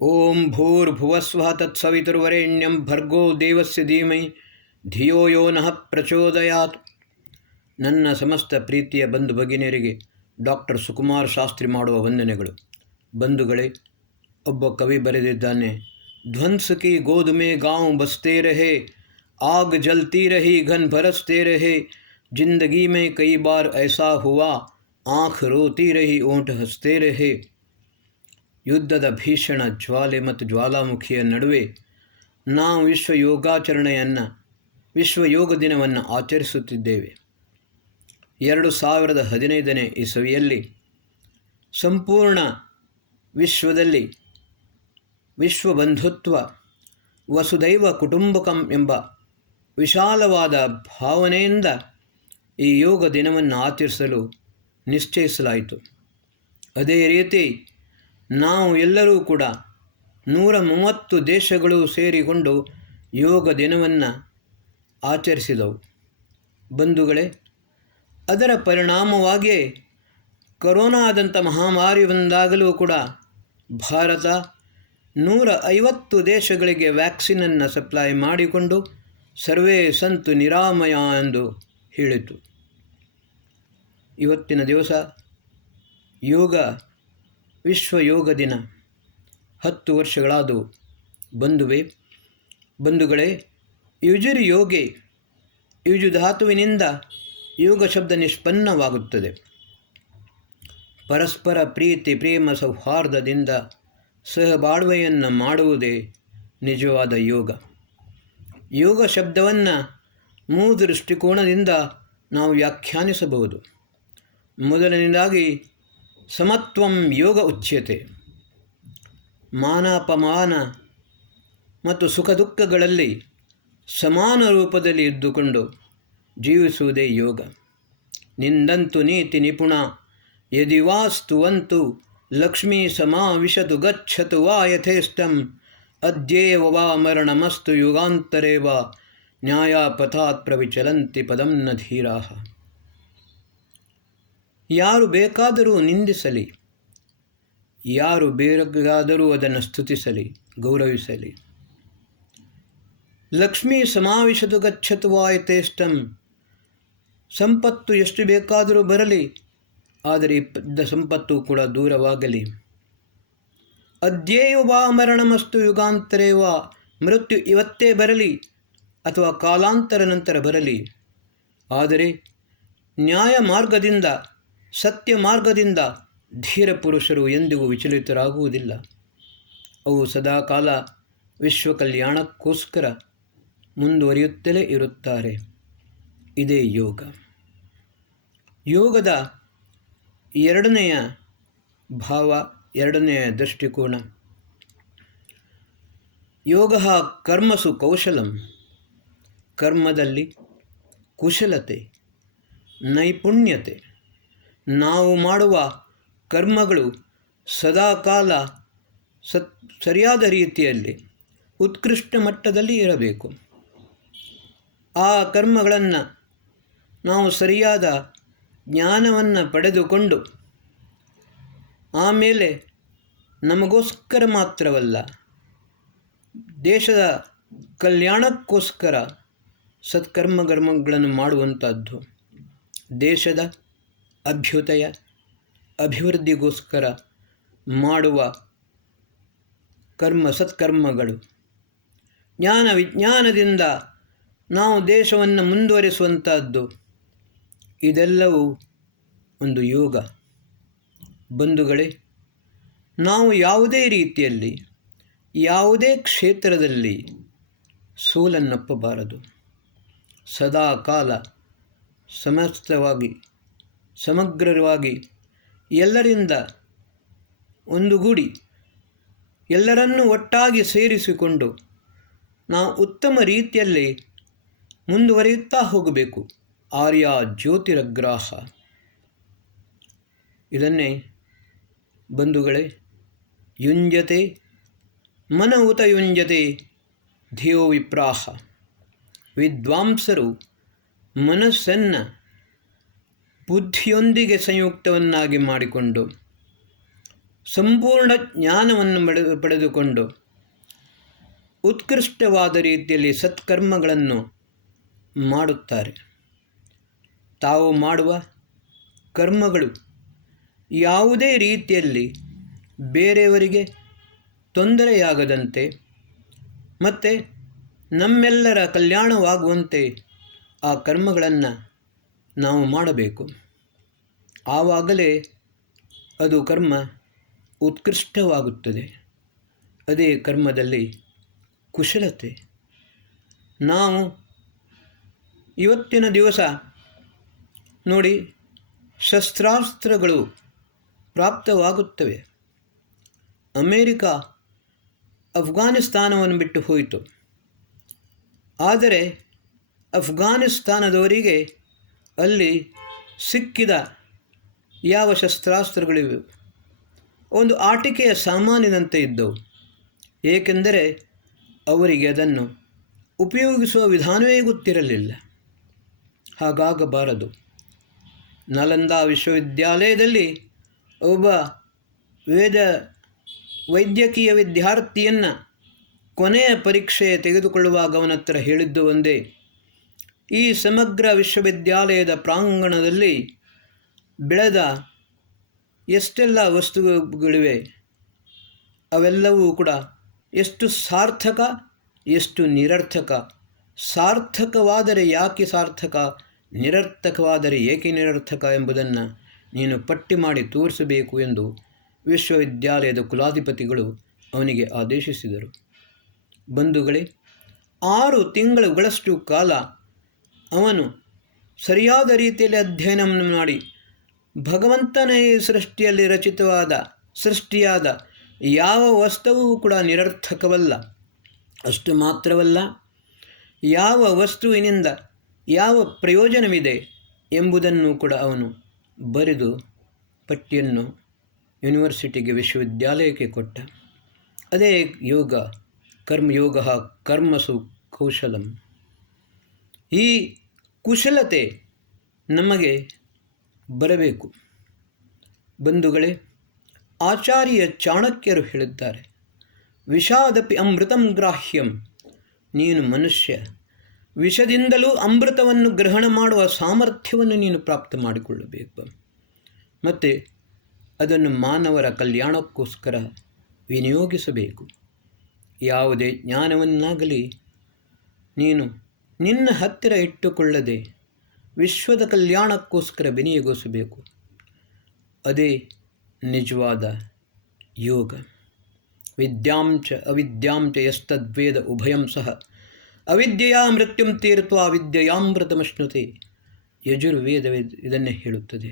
ಓಂ ಭೂರ್ಭುವಸ್ವಃ ತತ್ಸವಿತುರ್ವರೆಣ್ಯಂ ಭರ್ಗೋ ದೇವಸ್ಯ ಧೀಮಹಿ ಧಿಯೋ ಯೋ ನಃ ಪ್ರಚೋದಯಾತ್. ನನ್ನ ಸಮಸ್ತ ಪ್ರೀತಿಯ ಬಂಧು ಭಗಿನಿಯರಿಗೆ ಡಾಕ್ಟರ್ ಸುಕುಮಾರ್ ಶಾಸ್ತ್ರಿ ಮಾಡುವ ವಂದನೆಗಳು. ಬಂಧುಗಳೇ, ಒಬ್ಬ ಕವಿ ಬರೆದಿದ್ದಾನೆ, ಧ್ವಂಸ ಕಿ ಗೋದ್ ಮೇ ಗಾಂವ್ ಬಸ್ತೆ ರಹೆ, ಆಗ್ ಜಲ್ತಿ ರಹಿ ಘನ್ ಬರಸ್ತೆ ರಹೆ, ಜಿಂದಗಿ ಮೇ ಕೈ ಬಾರ್ ಐಸಾ ಹುವಾ, ಆಂಖ್ ರೋತಿ ರಹಿ ಓಂಠ್ ಹಸ್ತೆ ರಹೆ. ಯುದ್ಧದ ಭೀಷಣ ಜ್ವಾಲೆ ಮತ್ತು ಜ್ವಾಲಾಮುಖಿಯ ನಡುವೆ ನಾವು ವಿಶ್ವ ಯೋಗ ದಿನವನ್ನು ಆಚರಿಸುತ್ತಿದ್ದೇವೆ. 2015ನೇ ಇಸವಿಯಲ್ಲಿ ಸಂಪೂರ್ಣ ವಿಶ್ವದಲ್ಲಿ ವಿಶ್ವ ಬಂಧುತ್ವ ವಸುದೈವ ಕುಟುಂಬಕಂ ಎಂಬ ವಿಶಾಲವಾದ ಭಾವನೆಯಿಂದ ಈ ಯೋಗ ದಿನವನ್ನು ಆಚರಿಸಲು ನಿಶ್ಚಯಿಸಲಾಯಿತು. ಅದೇ ರೀತಿ ನಾವು ಎಲ್ಲರೂ ಕೂಡ 130 ದೇಶಗಳು ಸೇರಿಕೊಂಡು ಯೋಗ ದಿನವನ್ನು ಆಚರಿಸಿದವು. ಬಂಧುಗಳೇ, ಅದರ ಪರಿಣಾಮವಾಗಿಯೇ ಕೊರೋನಾದಂಥ ಮಹಾಮಾರಿ ಬಂದಾಗಲೂ ಕೂಡ ಭಾರತ 150 ದೇಶಗಳಿಗೆ ವ್ಯಾಕ್ಸಿನನ್ನು ಸಪ್ಲೈ ಮಾಡಿಕೊಂಡು ಸರ್ವೇ ಸಂತು ನಿರಾಮಯ ಎಂದು ಹೇಳಿತು. ಇವತ್ತಿನ ದಿವಸ ವಿಶ್ವ ಯೋಗ ದಿನ 10 ವರ್ಷಗಳಾದವು. ಬಂಧುಗಳೇ, ಯುಜುರ್ ಯೋಗೆ, ಯುಜು ಧಾತುವಿನಿಂದ ಯೋಗ ಶಬ್ದ ನಿಷ್ಪನ್ನವಾಗುತ್ತದೆ. ಪರಸ್ಪರ ಪ್ರೀತಿ ಪ್ರೇಮ ಸೌಹಾರ್ದದಿಂದ ಸಹಬಾಳ್ವೆಯನ್ನು ಮಾಡುವುದೇ ನಿಜವಾದ ಯೋಗ. ಯೋಗ ಶಬ್ದವನ್ನು 3 ದೃಷ್ಟಿಕೋನದಿಂದ ನಾವು ವ್ಯಾಖ್ಯಾನಿಸಬಹುದು. ಮೊದಲನೇದಾಗಿ ಸಮತ್ವಂ ಯೋಗ ಉಚ್ಯತೆ. ಮಾನಾಪಮಾನ ಮತ್ತು ಸುಖ ದುಃಖಗಳಲ್ಲಿ ಸಮಾನ ರೂಪದಲ್ಲಿ ಇದ್ದುಕೊಂಡು ಜೀವಿಸುವುದೇ ಯೋಗ. ನಿಂದಂತು ನೀತಿ ನಿಪುಣ ಯದಿ ವಾಸ್ತುವಂತು ಲಕ್ಷ್ಮೀ ಸಮಾವಿಶತು ಗಚ್ಚತು ವಾ ಯಥೇಷ್ಟಂ ಅದ್ಯೇವ ವಾ ಮರಣಮಸ್ತು ಯುಗಾಂತರೇ ವಾ ನ್ಯಾಯಪಥಾತ್ ಪ್ರವಿಚಲಂತಿ ಪದಂ ನ ಧೀರಾಃ. ಯಾರು ಬೇಕಾದರೂ ನಿಂದಿಸಲಿ, ಯಾರು ಬೇಕಾದರೂ ಅದನ್ನು ಸ್ತುತಿಸಲಿ, ಗೌರವಿಸಲಿ. ಲಕ್ಷ್ಮೀ ಸಮಾವಿಶತು ಗಚ್ಚತು ವಾ ಯಥೇಷ್ಟಂ. ಸಂಪತ್ತು ಎಷ್ಟು ಬೇಕಾದರೂ ಬರಲಿ, ಆದರೆ ಇದ್ದ ಸಂಪತ್ತು ಕೂಡ ದೂರವಾಗಲಿ. ಅದ್ಯೇವ ವಾ ಮರಣಮಸ್ತು ಯುಗಾಂತರೇ ವಾ. ಮೃತ್ಯು ಇವತ್ತೇ ಬರಲಿ ಅಥವಾ ಕಾಲಾಂತರ ನಂತರ ಬರಲಿ, ಆದರೆ ನ್ಯಾಯ ಮಾರ್ಗದಿಂದ ಸತ್ಯ ಮಾರ್ಗದಿಂದ ಧೀರ ಪುರುಷರು ಎಂದಿಗೂ ವಿಚಲಿತರಾಗುವುದಿಲ್ಲ. ಅವು ಸದಾಕಾಲ ವಿಶ್ವ ಕಲ್ಯಾಣಕ್ಕೋಸ್ಕರ ಮುಂದುವರಿಯುತ್ತಲೇ ಇರುತ್ತಾರೆ. ಇದೇ ಯೋಗ. ಯೋಗದ ಎರಡನೆಯ ಭಾವ, ಎರಡನೆಯ ದೃಷ್ಟಿಕೋನ, ಯೋಗ ಕರ್ಮಸು ಕೌಶಲಂ. ಕರ್ಮದಲ್ಲಿ ಕುಶಲತೆ, ನೈಪುಣ್ಯತೆ. ನಾವು ಮಾಡುವ ಕರ್ಮಗಳು ಸದಾಕಾಲ ಸರಿಯಾದ ರೀತಿಯಲ್ಲಿ ಉತ್ಕೃಷ್ಟ ಮಟ್ಟದಲ್ಲಿ ಇರಬೇಕು. ಆ ಕರ್ಮಗಳನ್ನು ನಾವು ಸರಿಯಾದ ಜ್ಞಾನವನ್ನು ಪಡೆದುಕೊಂಡು ಆಮೇಲೆ ನಮಗೋಸ್ಕರ ಮಾತ್ರವಲ್ಲ, ದೇಶದ ಕಲ್ಯಾಣಕ್ಕೋಸ್ಕರ ಸತ್ಕರ್ಮಗಳನ್ನು ಮಾಡುವಂಥದ್ದು. ದೇಶದ ಅಭಿವೃದ್ಧಿಗೋಸ್ಕರ ಮಾಡುವ ಸತ್ಕರ್ಮಗಳು. ಜ್ಞಾನ ವಿಜ್ಞಾನದಿಂದ ನಾವು ದೇಶವನ್ನು ಮುಂದುವರಿಸುವಂಥದ್ದು. ಇದೆಲ್ಲವೂ ಒಂದು ಯೋಗ. ಬಂಧುಗಳೇ, ನಾವು ಯಾವುದೇ ರೀತಿಯಲ್ಲಿ ಯಾವುದೇ ಕ್ಷೇತ್ರದಲ್ಲಿ ಸೋಲನ್ನಪ್ಪಬಾರದು. ಸದಾಕಾಲ ಸಮಗ್ರವಾಗಿ ಎಲ್ಲರಿಂದ ಒಂದುಗೂಡಿ ಎಲ್ಲರನ್ನೂ ಒಟ್ಟಾಗಿ ಸೇರಿಸಿಕೊಂಡು ನಾವು ಉತ್ತಮ ರೀತಿಯಲ್ಲಿ ಮುಂದುವರಿಯುತ್ತಾ ಹೋಗಬೇಕು. ಆರ್ಯ ಜ್ಯೋತಿರಗ್ರಾಹ. ಇದನ್ನೇ ಬಂಧುಗಳೇ ಯುಂಜತೆ ಮನ ಉತ ಯುಂಜತೆ ಧಿಯೋ ವಿಪ್ರಾಹ. ವಿದ್ವಾಂಸರು ಮನಸ್ಸನ್ನು ಬುದ್ಧಿಯೊಂದಿಗೆ ಸಂಯುಕ್ತವನ್ನಾಗಿ ಮಾಡಿಕೊಂಡು ಸಂಪೂರ್ಣ ಜ್ಞಾನವನ್ನು ಪಡೆದುಕೊಂಡು ಉತ್ಕೃಷ್ಟವಾದ ರೀತಿಯಲ್ಲಿ ಸತ್ಕರ್ಮಗಳನ್ನು ಮಾಡುತ್ತಾರೆ. ತಾವು ಮಾಡುವ ಕರ್ಮಗಳು ಯಾವುದೇ ರೀತಿಯಲ್ಲಿ ಬೇರೆಯವರಿಗೆ ತೊಂದರೆಯಾಗದಂತೆ ಮತ್ತು ನಮ್ಮೆಲ್ಲರ ಕಲ್ಯಾಣವಾಗುವಂತೆ ಆ ಕರ್ಮಗಳನ್ನು ನಾವು ಮಾಡಬೇಕು. ಆವಾಗಲೇ ಅದು ಕರ್ಮ ಉತ್ಕೃಷ್ಟವಾಗುತ್ತದೆ. ಅದೇ ಕರ್ಮದಲ್ಲಿ ಕುಶಲತೆ. ನಾವು ಇವತ್ತಿನ ದಿವಸ ನೋಡಿ, ಶಸ್ತ್ರಾಸ್ತ್ರಗಳು ಪ್ರಾಪ್ತವಾಗುತ್ತವೆ. ಅಮೇರಿಕ ಅಫ್ಘಾನಿಸ್ತಾನವನ್ನು ಬಿಟ್ಟು ಹೋಯಿತು. ಆದರೆ ಅಫ್ಘಾನಿಸ್ತಾನದವರಿಗೆ ಅಲ್ಲಿ ಸಿಕ್ಕಿದ ಯಾವ ಶಸ್ತ್ರಾಸ್ತ್ರಗಳಿವೆ ಒಂದು ಆಟಿಕೆಯ ಸಾಮಾನಿನಂತೆ ಇದ್ದವು. ಏಕೆಂದರೆ ಅವರಿಗೆ ಅದನ್ನು ಉಪಯೋಗಿಸುವ ವಿಧಾನವೇ ಗೊತ್ತಿರಲಿಲ್ಲ. ಹಾಗಾಗಬಾರದು. ನಾಲಂದಾ ವಿಶ್ವವಿದ್ಯಾಲಯದಲ್ಲಿ ಒಬ್ಬ ವೈದ್ಯಕೀಯ ವಿದ್ಯಾರ್ಥಿಯನ್ನು ಕೊನೆಯ ಪರೀಕ್ಷೆ ತೆಗೆದುಕೊಳ್ಳುವಾಗ ಅವನ ಹತ್ರ ಹೇಳಿದ್ದು ಒಂದೇ: ಈ ಸಮಗ್ರ ವಿಶ್ವವಿದ್ಯಾಲಯದ ಪ್ರಾಂಗಣದಲ್ಲಿ ಬೆಳೆದ ಎಷ್ಟೆಲ್ಲ ವಸ್ತುಗಳಿವೆ, ಅವೆಲ್ಲವೂ ಕೂಡ ಎಷ್ಟು ಸಾರ್ಥಕ, ಎಷ್ಟು ನಿರರ್ಥಕ. ಸಾರ್ಥಕವಾದರೆ ಯಾಕೆ ಸಾರ್ಥಕ, ನಿರರ್ಥಕವಾದರೆ ಏಕೆ ನಿರರ್ಥಕ ಎಂಬುದನ್ನು ನೀನು ಪಟ್ಟಿ ಮಾಡಿ ತೋರಿಸಬೇಕು ಎಂದು ವಿಶ್ವವಿದ್ಯಾಲಯದ ಕುಲಾಧಿಪತಿಗಳು ಅವನಿಗೆ ಆದೇಶಿಸಿದರು. ಬಂಧುಗಳೇ, 6 ತಿಂಗಳುಗಳಷ್ಟು ಕಾಲ ಅವನು ಸರಿಯಾದ ರೀತಿಯಲ್ಲಿ ಅಧ್ಯಯನವನ್ನು ಮಾಡಿ ಭಗವಂತನ ಸೃಷ್ಟಿಯಲ್ಲಿ ಸೃಷ್ಟಿಯಾದ ಯಾವ ವಸ್ತುವೂ ಕೂಡ ನಿರರ್ಥಕವಲ್ಲ. ಅಷ್ಟು ಮಾತ್ರವಲ್ಲ, ಯಾವ ವಸ್ತುವಿನಿಂದ ಯಾವ ಪ್ರಯೋಜನವಿದೆ ಎಂಬುದನ್ನು ಕೂಡ ಅವನು ಬರೆದು ಪಟ್ಟಿಯನ್ನು ಯೂನಿವರ್ಸಿಟಿಗೆ, ವಿಶ್ವವಿದ್ಯಾಲಯಕ್ಕೆ ಕೊಟ್ಟ. ಅದೇ ಯೋಗ. ಕರ್ಮಯೋಗ ಕರ್ಮಸು ಕೌಶಲಂ. ಈ ಕುಶಲತೆ ನಮಗೆ ಬರಬೇಕು. ಬಂಧುಗಳೇ, ಆಚಾರ್ಯ ಚಾಣಕ್ಯರು ಹೇಳಿದ್ದಾರೆ, ವಿಷಾದಪಿ ಅಮೃತಂ ಗ್ರಾಹ್ಯಂ. ನೀನು ಮನುಷ್ಯ, ವಿಷದಿಂದಲೂ ಅಮೃತವನ್ನು ಗ್ರಹಣ ಮಾಡುವ ಸಾಮರ್ಥ್ಯವನ್ನು ನೀನು ಪ್ರಾಪ್ತ ಮಾಡಿಕೊಳ್ಳಬೇಕು ಮತ್ತು ಅದನ್ನು ಮಾನವರ ಕಲ್ಯಾಣಕ್ಕೋಸ್ಕರ ವಿನಿಯೋಗಿಸಬೇಕು. ಯಾವುದೇ ಜ್ಞಾನವನ್ನಾಗಲಿ ನೀನು ನಿನ್ನ ಹತ್ತಿರ ಇಟ್ಟುಕೊಳ್ಳದೆ ವಿಶ್ವದ ಕಲ್ಯಾಣಕ್ಕೋಸ್ಕರ ವಿನಿಯೋಗಿಸಬೇಕು. ಅದೇ ನಿಜವಾದ ಯೋಗ. ವಿದ್ಯಾಂಚ ಅವಿದ್ಯಾಂಚ ಯಸ್ತದ್ವೇದ ಉಭಯಂ ಸಹ ಅವಿದ್ಯೆಯ ಮೃತ್ಯುಂ ತೀರ್ತ್ವಾ ವಿದ್ಯೆಯಾಮೃತಮಶ್ನುತೆ. ಯಜುರ್ವೇದ ಇದನ್ನೇ ಹೇಳುತ್ತದೆ.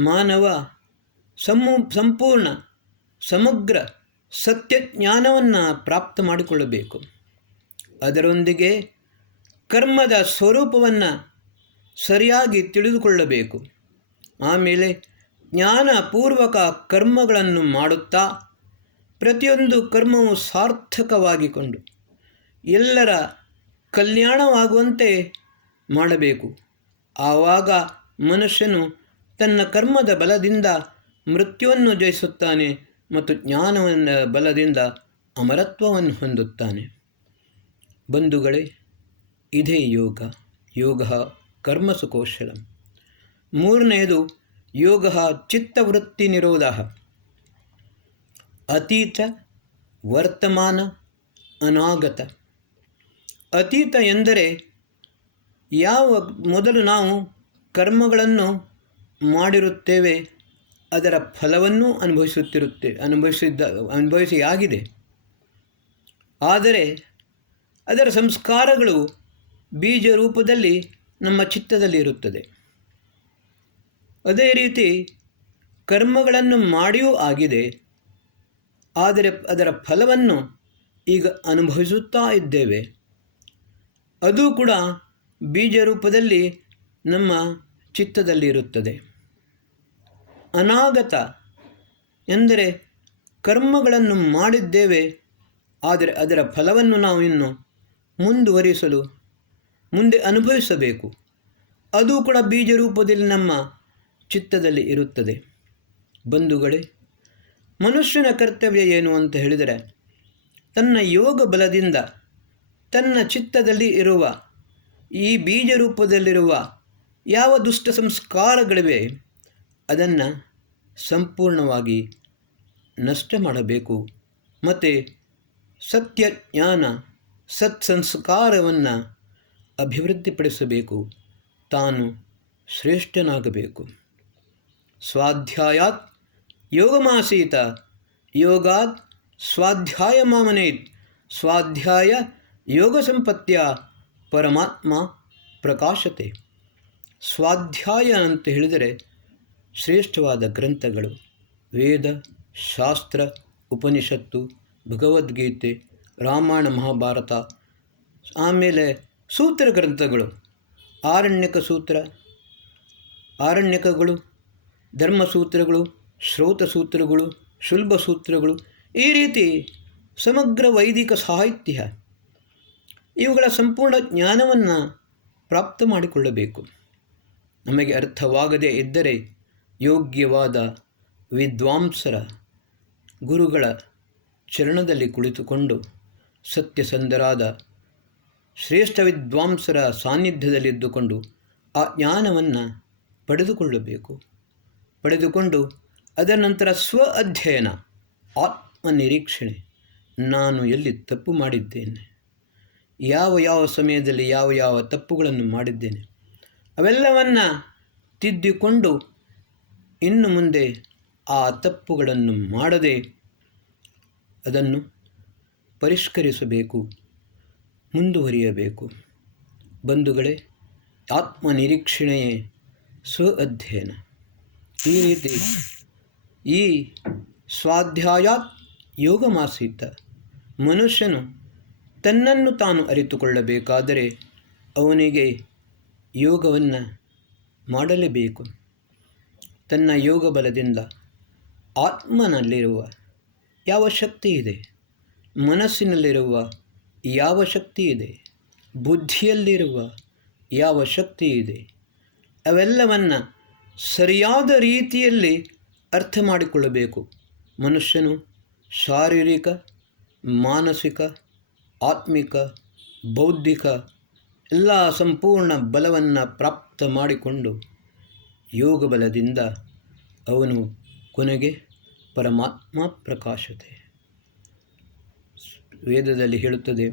ಮಾನವ ಸಂಪೂರ್ಣ ಸಮಗ್ರ ಸತ್ಯಜ್ಞಾನವನ್ನು ಪ್ರಾಪ್ತ ಮಾಡಿಕೊಳ್ಳಬೇಕು. ಅದರೊಂದಿಗೆ ಕರ್ಮದ ಸ್ವರೂಪವನ್ನು ಸರಿಯಾಗಿ ತಿಳಿದುಕೊಳ್ಳಬೇಕು. ಆಮೇಲೆ ಜ್ಞಾನಪೂರ್ವಕ ಕರ್ಮಗಳನ್ನು ಮಾಡುತ್ತಾ ಪ್ರತಿಯೊಂದು ಕರ್ಮವು ಸಾರ್ಥಕವಾಗಿಕೊಂಡು ಎಲ್ಲರ ಕಲ್ಯಾಣವಾಗುವಂತೆ ಮಾಡಬೇಕು. ಆವಾಗ ಮನುಷ್ಯನು ತನ್ನ ಕರ್ಮದ ಬಲದಿಂದ ಮೃತ್ಯುವನ್ನು ಜಯಿಸುತ್ತಾನೆ ಮತ್ತು ಜ್ಞಾನವನ್ನ ಬಲದಿಂದ ಅಮರತ್ವವನ್ನು ಹೊಂದುತ್ತಾನೆ. ಬಂಧುಗಳೇ, ಇದೇ ಯೋಗ. ಯೋಗ ಕರ್ಮಸು ಕೌಶಲಂ. 3ನೇದು ಯೋಗ ಚಿತ್ತವೃತ್ತಿ ನಿರೋಧ. ಅತೀತ, ವರ್ತಮಾನ, ಅನಾಗತ. ಅತೀತ ಎಂದರೆ ಮೊದಲು ನಾವು ಕರ್ಮಗಳನ್ನು ಮಾಡಿರುತ್ತೇವೆ, ಅದರ ಫಲವನ್ನು ಅನುಭವಿಸಿಯಾಗಿದೆ. ಆದರೆ ಅದರ ಸಂಸ್ಕಾರಗಳು ಬೀಜ ರೂಪದಲ್ಲಿ ನಮ್ಮ ಚಿತ್ತದಲ್ಲಿ ಇರುತ್ತದೆ. ಅದೇ ರೀತಿ ಕರ್ಮಗಳನ್ನು ಮಾಡಿಯೂ ಆಗಿದೆ, ಆದರೆ ಅದರ ಫಲವನ್ನು ಈಗ ಅನುಭವಿಸುತ್ತಾ ಇದ್ದೇವೆ. ಅದು ಕೂಡ ಬೀಜ ರೂಪದಲ್ಲಿ ನಮ್ಮ ಚಿತ್ತದಲ್ಲಿ ಇರುತ್ತದೆ. ಅನಾಗತ ಎಂದರೆ ಕರ್ಮಗಳನ್ನು ಮಾಡಿದ್ದೇವೆ, ಆದರೆ ಅದರ ಫಲವನ್ನು ನಾವು ಇನ್ನು ಮುಂದೆ ಅನುಭವಿಸಬೇಕು. ಅದು ಕೂಡ ಬೀಜ ರೂಪದಲ್ಲಿ ನಮ್ಮ ಚಿತ್ತದಲ್ಲಿ ಇರುತ್ತದೆ. ಬಂಧುಗಳೇ, ಮನುಷ್ಯನ ಕರ್ತವ್ಯ ಏನು ಅಂತ ಹೇಳಿದರೆ, ತನ್ನ ಯೋಗ ಬಲದಿಂದ ತನ್ನ ಚಿತ್ತದಲ್ಲಿ ಇರುವ ಈ ಬೀಜ ರೂಪದಲ್ಲಿರುವ ಯಾವ ದುಷ್ಟ ಸಂಸ್ಕಾರಗಳಿವೆ ಅದನ್ನು ಸಂಪೂರ್ಣವಾಗಿ ನಷ್ಟ ಮಾಡಬೇಕು. ಮತ್ತು ಸತ್ಯ ಜ್ಞಾನ ಸತ್ಸಂಸ್ಕಾರವನ್ನು ಅಭಿವೃದ್ಧಿಪಡಿಸಬೇಕು. ತಾನು ಶ್ರೇಷ್ಠನಾಗಬೇಕು. ಸ್ವಾಧ್ಯಾಯಾತ್ ಯೋಗಮಾಸೀತ ಯೋಗಾತ್ ಸ್ವಾಧ್ಯಾಯ ಮಾಮನೇತ್ ಸ್ವಾಧ್ಯಾಯ ಯೋಗ ಸಂಪತ್ಯ ಪರಮಾತ್ಮ ಪ್ರಕಾಶತೆ. ಸ್ವಾಧ್ಯಾಯ ಅಂತ ಹೇಳಿದರೆ ಶ್ರೇಷ್ಠವಾದ ಗ್ರಂಥಗಳು, ವೇದ, ಶಾಸ್ತ್ರ, ಉಪನಿಷತ್ತು, ಭಗವದ್ಗೀತೆ, ರಾಮಾಯಣ, ಮಹಾಭಾರತ, ಆಮೇಲೆ ಸೂತ್ರ ಗ್ರಂಥಗಳು, ಆರಣ್ಯಕ ಸೂತ್ರ, ಆರಣ್ಯಕಗಳು, ಧರ್ಮಸೂತ್ರಗಳು, ಶ್ರೌತ ಸೂತ್ರಗಳು, ಶುಲ್ಬ ಸೂತ್ರಗಳು, ಈ ರೀತಿ ಸಮಗ್ರ ವೈದಿಕ ಸಾಹಿತ್ಯ, ಇವುಗಳ ಸಂಪೂರ್ಣ ಜ್ಞಾನವನ್ನು ಪ್ರಾಪ್ತ ಮಾಡಿಕೊಳ್ಳಬೇಕು. ನಮಗೆ ಅರ್ಥವಾಗದೇ ಇದ್ದರೆ ಯೋಗ್ಯವಾದ ವಿದ್ವಾಂಸರ ಗುರುಗಳ ಚರಣದಲ್ಲಿ ಕುಳಿತುಕೊಂಡು ಸತ್ಯಸಂಧರಾದ ಶ್ರೇಷ್ಠ ವಿದ್ವಾಂಸರ ಸಾನ್ನಿಧ್ಯದಲ್ಲಿದ್ದುಕೊಂಡು ಆ ಜ್ಞಾನವನ್ನು ಪಡೆದುಕೊಳ್ಳಬೇಕು. ಪಡೆದುಕೊಂಡು ಅದರ ನಂತರ ಸ್ವ ಅಧ್ಯಯನ, ಆತ್ಮನಿರೀಕ್ಷಣೆ. ನಾನು ಎಲ್ಲಿ ತಪ್ಪು ಮಾಡಿದ್ದೇನೆ, ಯಾವ ಸಮಯದಲ್ಲಿ ಯಾವ ತಪ್ಪುಗಳನ್ನು ಮಾಡಿದ್ದೇನೆ, ಅವೆಲ್ಲವನ್ನು ತಿದ್ದಿಕೊಂಡು ಇನ್ನು ಮುಂದೆ ಆ ತಪ್ಪುಗಳನ್ನು ಮಾಡದೆ ಅದನ್ನು ಪರಿಷ್ಕರಿಸಬೇಕು, ಮುಂದುವರಿಯಬೇಕು. ಬಂಧುಗಳೇ, ಆತ್ಮನಿರೀಕ್ಷಣೆಯೇ ಸ್ವ ಅಧ್ಯಯನ. ಈ ರೀತಿ ಈ ಸ್ವಾಧ್ಯಾಯಾತ್ ಯೋಗಮಾಸೀತ, ಮನುಷ್ಯನು ತನ್ನನ್ನು ತಾನು ಅರಿತುಕೊಳ್ಳಬೇಕಾದರೆ ಅವನಿಗೆ ಯೋಗವನ್ನು ಮಾಡಲೇಬೇಕು. ತನ್ನ ಯೋಗ ಬಲದಿಂದ ಆತ್ಮನಲ್ಲಿರುವ ಯಾವ ಶಕ್ತಿ ಇದೆ, ಮನಸ್ಸಿನಲ್ಲಿರುವ ಯಾವ ಶಕ್ತಿ ಇದೆ, ಬುದ್ಧಿಯಲ್ಲಿರುವ ಯಾವ ಶಕ್ತಿ ಇದೆ, ಅವೆಲ್ಲವನ್ನು ಸರಿಯಾದ ರೀತಿಯಲ್ಲಿ ಅರ್ಥ ಮಾಡಿಕೊಳ್ಳಬೇಕು. ಮನುಷ್ಯನು ಶಾರೀರಿಕ, ಮಾನಸಿಕ, ಆತ್ಮಿಕ, ಬೌದ್ಧಿಕ ಎಲ್ಲ ಸಂಪೂರ್ಣ ಬಲವನ್ನು ಪ್ರಾಪ್ತ ಮಾಡಿಕೊಂಡು ಯೋಗ ಬಲದಿಂದ ಅವನು ಕೊನೆಗೆ ಪರಮಾತ್ಮ ಪ್ರಕಾಶತೆ. ವೇದದಲ್ಲಿ ಹೇಳುತ್ತದೆ,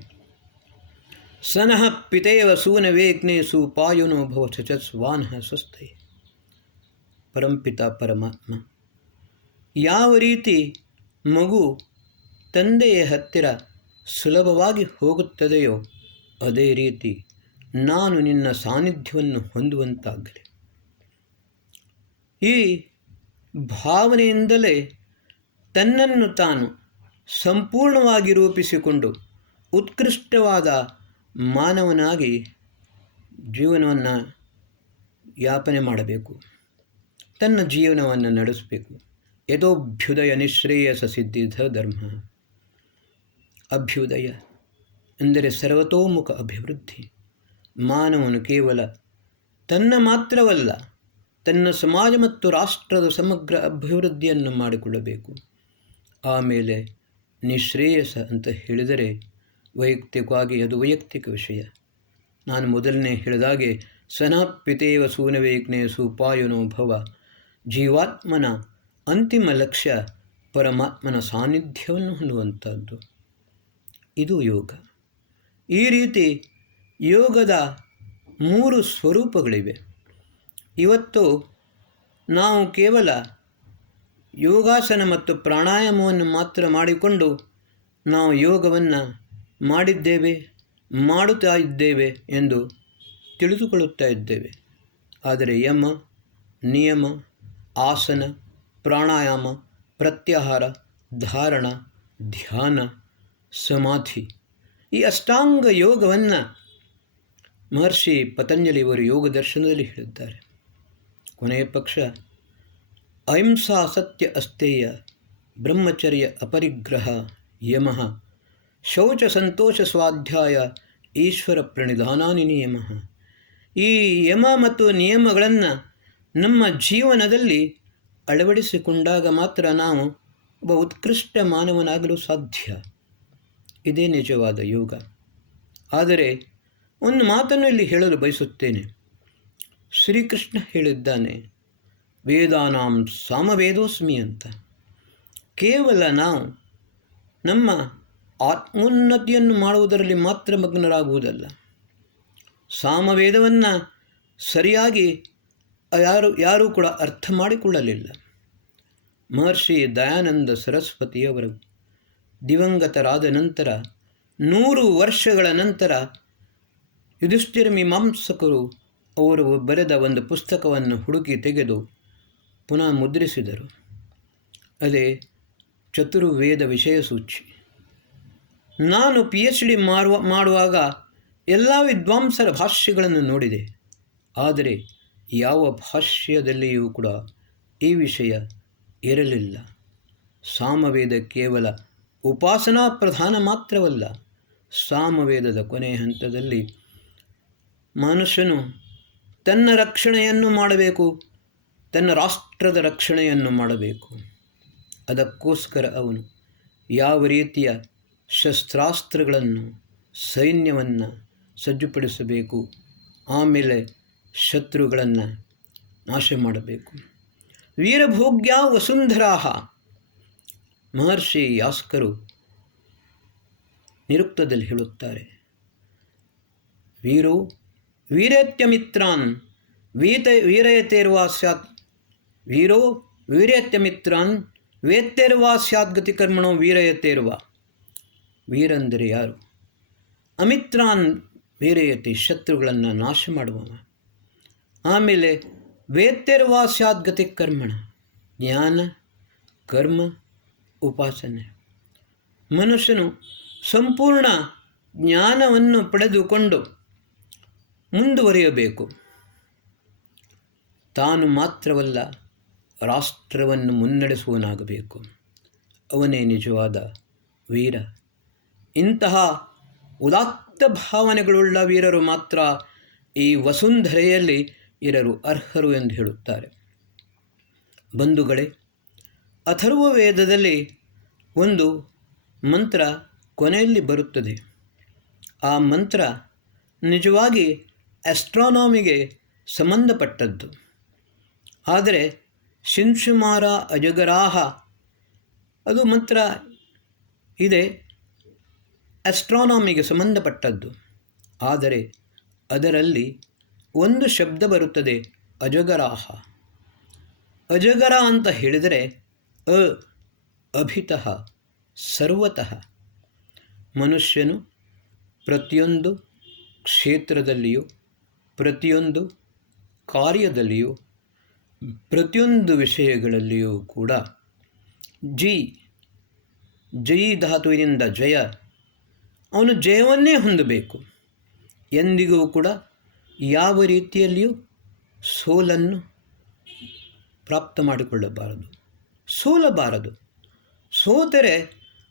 ಸನಃ ಪಿತೇವ ಸೂನವೇಗ್ನೇ ಸುಪಾಯುನೋ ಭವತ ಚ ಸ್ವಾನಃ ಸ್ವಸ್ಥೈ. ಪರಂಪಿತ ಪರಮಾತ್ಮ ಯಾವ ರೀತಿ ಮಗು ತಂದೆಯ ಹತ್ತಿರ ಸುಲಭವಾಗಿ ಹೋಗುತ್ತದೆಯೋ ಅದೇ ರೀತಿ ನಾನು ನಿನ್ನ ಸಾನ್ನಿಧ್ಯವನ್ನು ಹೊಂದುವಂತಾಗಲಿ. ಈ ಭಾವನೆಯಿಂದಲೇ ತನ್ನನ್ನು ತಾನು ಸಂಪೂರ್ಣವಾಗಿ ರೂಪಿಸಿಕೊಂಡು ಉತ್ಕೃಷ್ಟವಾದ ಮಾನವನಾಗಿ ಜೀವನವನ್ನು ಯಾಪನೆ ಮಾಡಬೇಕು, ತನ್ನ ಜೀವನವನ್ನು ನಡೆಸಬೇಕು. ಯಥೋಭ್ಯುದಯ ನಿಶ್ರೇಯಸ ಸಿದ್ಧಿಧ ಧರ್ಮ. ಅಭ್ಯುದಯ ಎಂದರೆ ಸರ್ವತೋಮುಖ ಅಭಿವೃದ್ಧಿ. ಮಾನವನು ಕೇವಲ ತನ್ನ ಮಾತ್ರವಲ್ಲ, ತನ್ನ ಸಮಾಜ ಮತ್ತು ರಾಷ್ಟ್ರದ ಸಮಗ್ರ ಅಭಿವೃದ್ಧಿಯನ್ನು ಮಾಡಿಕೊಳ್ಳಬೇಕು. ಆಮೇಲೆ ನಿಶ್ರೇಯಸ ಅಂತ ಹೇಳಿದರೆ ವೈಯಕ್ತಿಕವಾಗಿ ಅದು ವೈಯಕ್ತಿಕ ವಿಷಯ. ನಾನು ಮೊದಲನೇ ಹೇಳಿದಾಗೆ ಸನಪಿತೇವ ಸೂನವೇಗ್ನೇ ಸುಪಾಯುನೋ ಭವ. ಜೀವಾತ್ಮನ ಅಂತಿಮ ಲಕ್ಷ್ಯ ಪರಮಾತ್ಮನ ಸಾನ್ನಿಧ್ಯವನ್ನು ಹೊಂದುವಂಥದ್ದು. ಇದು ಯೋಗ. ಈ ರೀತಿ ಯೋಗದ 3 ಸ್ವರೂಪಗಳಿವೆ. ಇವತ್ತು ನಾವು ಕೇವಲ ಯೋಗಾಸನ ಮತ್ತು ಪ್ರಾಣಾಯಾಮವನ್ನು ಮಾತ್ರ ಮಾಡಿಕೊಂಡು ನಾವು ಯೋಗವನ್ನು ಮಾಡಿದ್ದೇವೆ, ಮಾಡುತ್ತಾ ಇದ್ದೇವೆ ಎಂದು ತಿಳಿದುಕೊಳ್ಳುತ್ತಾ ಇದ್ದೇವೆ. ಆದರೆ ಯಮ, ನಿಯಮ, ಆಸನ, ಪ್ರಾಣಾಯಾಮ, ಪ್ರತ್ಯಾಹಾರ, ಧಾರಣ, ಧ್ಯಾನ, ಸಮಾಧಿ, ಈ ಅಷ್ಟಾಂಗ ಯೋಗವನ್ನು ಮಹರ್ಷಿ ಪತಂಜಲಿಯವರು ಯೋಗ ದರ್ಶನದಲ್ಲಿ ಹೇಳಿದ್ದಾರೆ. ಕೊನೆಯ ಪಕ್ಷ ಅಹಿಂಸಾ ಸತ್ಯ ಅಸ್ತೇಯ, ಬ್ರಹ್ಮಚರ್ಯ ಅಪರಿಗ್ರಹ, ಯಮಃ, ಶೌಚ ಸಂತೋಷ ಸ್ವಾಧ್ಯಾಯ, ಈಶ್ವರ ಪ್ರಣಿಧಾನಾನಿ ನಿಯಮ. ಈ ಯಮ ಮತ್ತು ನಿಯಮಗಳನ್ನು ನಮ್ಮ ಜೀವನದಲ್ಲಿ ಅಳವಡಿಸಿಕೊಂಡಾಗ ಮಾತ್ರ ನಾವು ಒಬ್ಬ ಉತ್ಕೃಷ್ಟ ಮಾನವನಾಗಲು ಸಾಧ್ಯ. ಇದೇ ನಿಜವಾದ ಯೋಗ. ಆದರೆ ಒಂದು ಮಾತನ್ನು ಇಲ್ಲಿ ಹೇಳಲು ಬಯಸುತ್ತೇನೆ. ಶ್ರೀಕೃಷ್ಣ ಹೇಳಿದ್ದಾನೆ, ವೇದಾನಾಂ ಸಾಮವೇದೋಸ್ಮಿ ಅಂತ. ಕೇವಲ ನಾವು ನಮ್ಮ ಆತ್ಮೋನ್ನತಿಯನ್ನು ಮಾಡುವುದರಲ್ಲಿ ಮಾತ್ರ ಮಗ್ನರಾಗುವುದಲ್ಲ, ಸಾಮವೇದವನ್ನು ಸರಿಯಾಗಿ ಯಾರೂ ಕೂಡ ಅರ್ಥ ಮಾಡಿಕೊಳ್ಳಲಿಲ್ಲ. ಮಹರ್ಷಿ ದಯಾನಂದ ಸರಸ್ವತಿಯವರು ದಿವಂಗತರಾದ ನಂತರ 100 ವರ್ಷಗಳ ನಂತರ ಯುಧಿಷ್ಠಿರ ಮೀಮಾಂಸಕರು ಅವರು ಬರೆದ ಒಂದು ಪುಸ್ತಕವನ್ನು ಹುಡುಕಿ ತೆಗೆದು ಪುನಃ ಮುದ್ರಿಸಿದರು. ಅದೇ ಚತುರ್ವೇದ ವಿಷಯ ಸೂಚಿ. ನಾನು PhD ಮಾಡುವಾಗ ಎಲ್ಲ ವಿದ್ವಾಂಸರ ಭಾಷ್ಯಗಳನ್ನು ನೋಡಿದೆ. ಆದರೆ ಯಾವ ಭಾಷ್ಯದಲ್ಲಿಯೂ ಕೂಡ ಈ ವಿಷಯ ಇರಲಿಲ್ಲ. ಸಾಮವೇದ ಕೇವಲ ಉಪಾಸನಾ ಪ್ರಧಾನ ಮಾತ್ರವಲ್ಲ, ಸಾಮವೇದದ ಕೊನೆಯ ಹಂತದಲ್ಲಿ ಮನುಷ್ಯನು ತನ್ನ ರಕ್ಷಣೆಯನ್ನು ಮಾಡಬೇಕು, ತನ್ನ ರಾಷ್ಟ್ರದ ರಕ್ಷಣೆಯನ್ನು ಮಾಡಬೇಕು. ಅದಕ್ಕೋಸ್ಕರ ಅವನು ಯಾವ ರೀತಿಯ ಶಸ್ತ್ರಾಸ್ತ್ರಗಳನ್ನು, ಸೈನ್ಯವನ್ನು ಸಜ್ಜುಪಡಿಸಬೇಕು, ಆಮೇಲೆ ಶತ್ರುಗಳನ್ನು ನಾಶ ಮಾಡಬೇಕು. ವೀರಭೋಗ್ಯ ವಸುಂಧರಾಹ. ಮಹರ್ಷಿ ಯಾಸ್ಕರು ನಿರುಕ್ತದಲ್ಲಿ ಹೇಳುತ್ತಾರೆ, ವೀರೋ ವೀರೇತ್ಯಮಿತ್ರಾನ್ ವೀರಯತೇರ್ವಾ ಸ್ಯಾತ್ ವೀರೋ ವೀರೇತ್ಯಮಿತ್ರಾನ್ ವೇತ್ತೇರ್ವಾ ಸ್ಯಾದ್ಗತಿ ಕರ್ಮಣೋ ವೀರಯತೇರ್ವಾ. ವೀರಂದರೆ ಯಾರು? ಅಮಿತ್ರಾನ್ ವೀರಯತಿ, ಶತ್ರುಗಳನ್ನು ನಾಶ ಮಾಡುವವ. ಆಮೇಲೆ ವೇತ್ತೇರ್ವಾ ಸ್ಯಾದ್ಗತಿ ಕರ್ಮಣ, ಜ್ಞಾನ, ಕರ್ಮ, ಉಪಾಸನೆ. ಮನುಷ್ಯನು ಸಂಪೂರ್ಣ ಜ್ಞಾನವನ್ನು ಪಡೆದುಕೊಂಡು ಮುಂದುವರಿಯಬೇಕು. ತಾನು ಮಾತ್ರವಲ್ಲ, ರಾಷ್ಟ್ರವನ್ನು ಮುನ್ನಡೆಸುವನಾಗಬೇಕು. ಅವನೇ ನಿಜವಾದ ವೀರ. ಇಂತಹ ಉದಾತ್ತ ಭಾವನೆಗಳುಳ್ಳ ವೀರರು ಮಾತ್ರ ಈ ವಸುಂಧರೆಯಲ್ಲಿ ಇರಲು ಅರ್ಹರು ಎಂದು ಹೇಳುತ್ತಾರೆ. ಬಂಧುಗಳೇ, ಅಥರ್ವ ವೇದದಲ್ಲಿ ಒಂದು ಮಂತ್ರ ಕೊನೆಯಲ್ಲಿ ಬರುತ್ತದೆ. ಆ ಮಂತ್ರ ನಿಜವಾಗಿ ಆಸ್ಟ್ರಾನಮಿಗೆ ಸಂಬಂಧಪಟ್ಟದ್ದು. ಆದರೆ ಶಿಂಶುಮಾರ ಅಜಗರಾಹ ಅದು ಮಂತ್ರ ಇದೆ, ಆಸ್ಟ್ರಾನಮಿಗೆ ಸಂಬಂಧಪಟ್ಟದ್ದು. ಆದರೆ ಅದರಲ್ಲಿ ಒಂದು ಶಬ್ದ ಬರುತ್ತದೆ, ಅಜಗರಾಹ. ಅಜಗರ ಅಂತ ಹೇಳಿದರೆ ಅಭಿತಃ, ಸರ್ವತಃ. ಮನುಷ್ಯನು ಪ್ರತಿಯೊಂದು ಕ್ಷೇತ್ರದಲ್ಲಿಯೂ, ಪ್ರತಿಯೊಂದು ಕಾರ್ಯದಲ್ಲಿಯೂ, ಪ್ರತಿಯೊಂದು ವಿಷಯಗಳಲ್ಲಿಯೂ ಕೂಡ ಜೈ ಧಾತುವಿನಿಂದ ಜಯ, ಅವನು ಜಯವನ್ನೇ ಹೊಂದಬೇಕು. ಎಂದಿಗೂ ಕೂಡ ಯಾವ ರೀತಿಯಲ್ಲಿಯೂ ಸೋಲನ್ನು ಪ್ರಾಪ್ತ ಮಾಡಿಕೊಳ್ಳಬಾರದು, ಸೋಲಬಾರದು. ಸೋತರೆ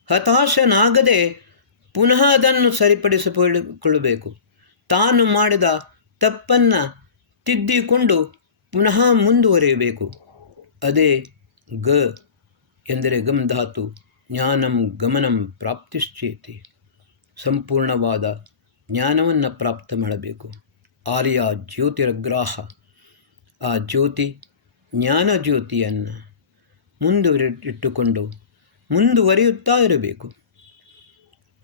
ಹತಾಶನಾಗದೆ ಪುನಃ ಅದನ್ನು ಸರಿಪಡಿಸಿಕೊಳ್ಳಬೇಕು. ತಾನು ಮಾಡಿದ ತಪ್ಪನ್ನು ತಿದ್ದಿಕೊಂಡು ಪುನಃ ಮುಂದುವರಿಯಬೇಕು. ಅದೇ ಎಂದರೆ ಗಮ್ ಧಾತು, ಜ್ಞಾನಂ ಗಮನಂ ಪ್ರಾಪ್ತಿಶ್ಚೇತಿ. ಸಂಪೂರ್ಣವಾದ ಜ್ಞಾನವನ್ನು ಪ್ರಾಪ್ತ ಮಾಡಬೇಕು. ಆರ್ಯ ಜ್ಯೋತಿರಗ್ರಾಹ, ಆ ಜ್ಯೋತಿ ಜ್ಞಾನ ಜ್ಯೋತಿಯನ್ನು ಇಟ್ಟುಕೊಂಡು ಮುಂದುವರಿಯುತ್ತಾ ಇರಬೇಕು.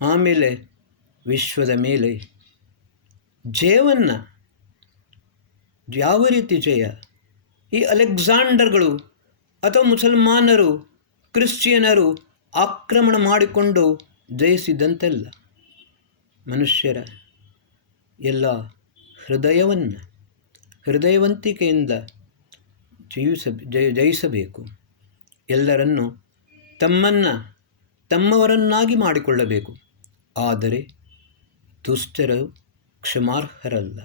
ಆಮೇಲೆ ವಿಶ್ವದ ಮೇಲೆ ಜಯವನ್ನು, ಯಾವ ರೀತಿ ಜಯ? ಈ ಅಲೆಕ್ಸಾಂಡರ್ಗಳು ಅಥವಾ ಮುಸಲ್ಮಾನರು, ಕ್ರಿಶ್ಚಿಯನರು ಆಕ್ರಮಣ ಮಾಡಿಕೊಂಡು ಜಯಿಸಿದಂತೆಲ್ಲ. ಮನುಷ್ಯರ ಎಲ್ಲ ಹೃದಯವಂತಿಕೆಯಿಂದ ಜಯಿಸಬೇಕು. ಎಲ್ಲರನ್ನು ತಮ್ಮವರನ್ನಾಗಿ ಮಾಡಿಕೊಳ್ಳಬೇಕು. ಆದರೆ ದುಷ್ಟರು ಕ್ಷಮಾರ್ಹರಲ್ಲ.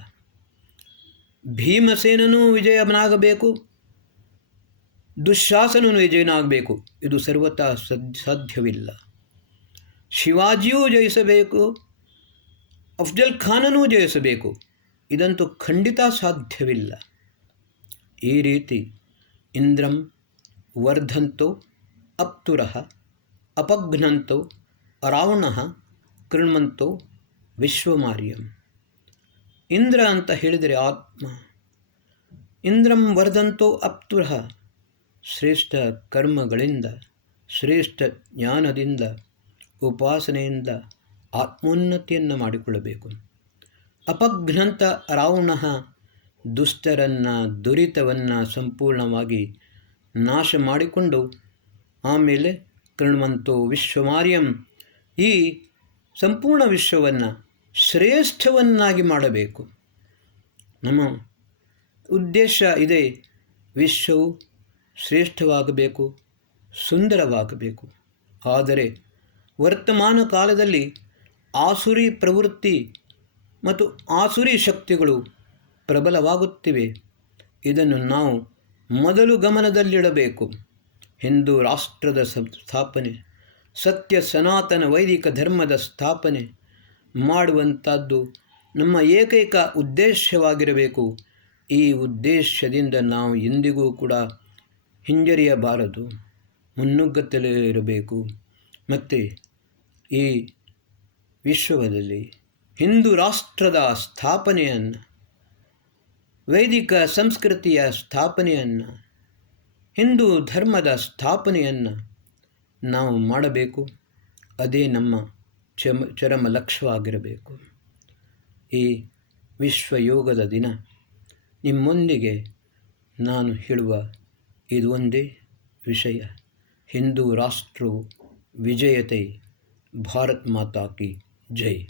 ಭೀಮಸೇನನೂ ವಿಜಯನಾಗಬೇಕು, ದುಶ್ಯಾಸನನು ವಿಜಯನಾಗಬೇಕು. ಇದು ಸರ್ವತಾ ಸಾಧ್ಯವಿಲ್ಲ. ಶಿವಾಜಿಯೂ ಜಯಿಸಬೇಕು, ಅಫ್ಜಲ್ ಖಾನನೂ ಜಯಿಸಬೇಕು. ಇದಂತೂ ಖಂಡಿತ ಸಾಧ್ಯವಿಲ್ಲ. ಈ ರೀತಿ ಇಂದ್ರಂ ವರ್ಧಂತೋ ಅಪ್ತುರಃ ಅಪಘ್ನಂತೋ ಅರಾವಣಃ ಕೃಣ್ವಂತೋ ವಿಶ್ವಮಾರ್ಯಂ. ಇಂದ್ರ ಅಂತ ಹೇಳಿದರೆ ಆತ್ಮ. ಇಂದ್ರಂ ವರ್ಧಂತೋ ಅಪ್ತುರಃ. ಶ್ರೇಷ್ಠ ಕರ್ಮಗಳಿಂದ, ಶ್ರೇಷ್ಠ ಜ್ಞಾನದಿಂದ, ಉಪಾಸನೆಯಿಂದ ಆತ್ಮೋನ್ನತಿಯನ್ನು ಮಾಡಿಕೊಳ್ಳಬೇಕು. ಅಪಘ್ನಂತ ರಾವಣಃ, ದುಷ್ಟರನ್ನು, ದುರಿತವನ್ನು ಸಂಪೂರ್ಣವಾಗಿ ನಾಶ ಮಾಡಿಕೊಂಡು ಆಮೇಲೆ ಕೃಣ್ವಂತೋ ವಿಶ್ವಮಾರ್ಯಂ, ಈ ಸಂಪೂರ್ಣ ವಿಶ್ವವನ್ನು ಶ್ರೇಷ್ಠವನ್ನಾಗಿ ಮಾಡಬೇಕು. ನಮ್ಮ ಉದ್ದೇಶ ಇದೆ, ವಿಶ್ವವು ಶ್ರೇಷ್ಠವಾಗಬೇಕು, ಸುಂದರವಾಗಬೇಕು. ಆದರೆ ವರ್ತಮಾನ ಕಾಲದಲ್ಲಿ ಆಸುರಿ ಪ್ರವೃತ್ತಿ ಮತ್ತು ಆಸುರಿ ಶಕ್ತಿಗಳು ಪ್ರಬಲವಾಗುತ್ತಿವೆ. ಇದನ್ನು ನಾವು ಮೊದಲು ಗಮನದಲ್ಲಿಡಬೇಕು. ಹಿಂದೂ ರಾಷ್ಟ್ರದ ಸ್ಥಾಪನೆ, ಸತ್ಯ ಸನಾತನ ವೈದಿಕ ಧರ್ಮದ ಸ್ಥಾಪನೆ ಮಾಡುವಂಥದ್ದು ನಮ್ಮ ಏಕೈಕ ಉದ್ದೇಶವಾಗಿರಬೇಕು. ಈ ಉದ್ದೇಶದಿಂದ ನಾವು ಎಂದಿಗೂ ಕೂಡ ಹಿಂಜರಿಯಬಾರದು, ಮುನ್ನುಗ್ಗುತ್ತಲೇ ಇರಬೇಕು. ಮತ್ತು ಈ ವಿಶ್ವದಲ್ಲಿ ಹಿಂದೂ ರಾಷ್ಟ್ರದ ಸ್ಥಾಪನೆಯನ್ನು, ವೈದಿಕ ಸಂಸ್ಕೃತಿಯ ಸ್ಥಾಪನೆಯನ್ನು, ಹಿಂದೂ ಧರ್ಮದ ಸ್ಥಾಪನೆಯನ್ನು ನಾವು ಮಾಡಬೇಕು. ಅದೇ ನಮ್ಮ ಚರಮ ಲಕ್ಷ್ಯವಾಗಿರಬೇಕು. ಈ ವಿಶ್ವಯೋಗದ ದಿನ ನಿಮ್ಮೊಂದಿಗೆ ನಾನು ಹೇಳುವ ಇದು ಒಂದೇ ವಿಷಯ, ಹಿಂದೂ ರಾಷ್ಟ್ರವು ವಿಜಯತೆ. ಭಾರತ್ ಮಾತಾ ಕಿ ಜೈ.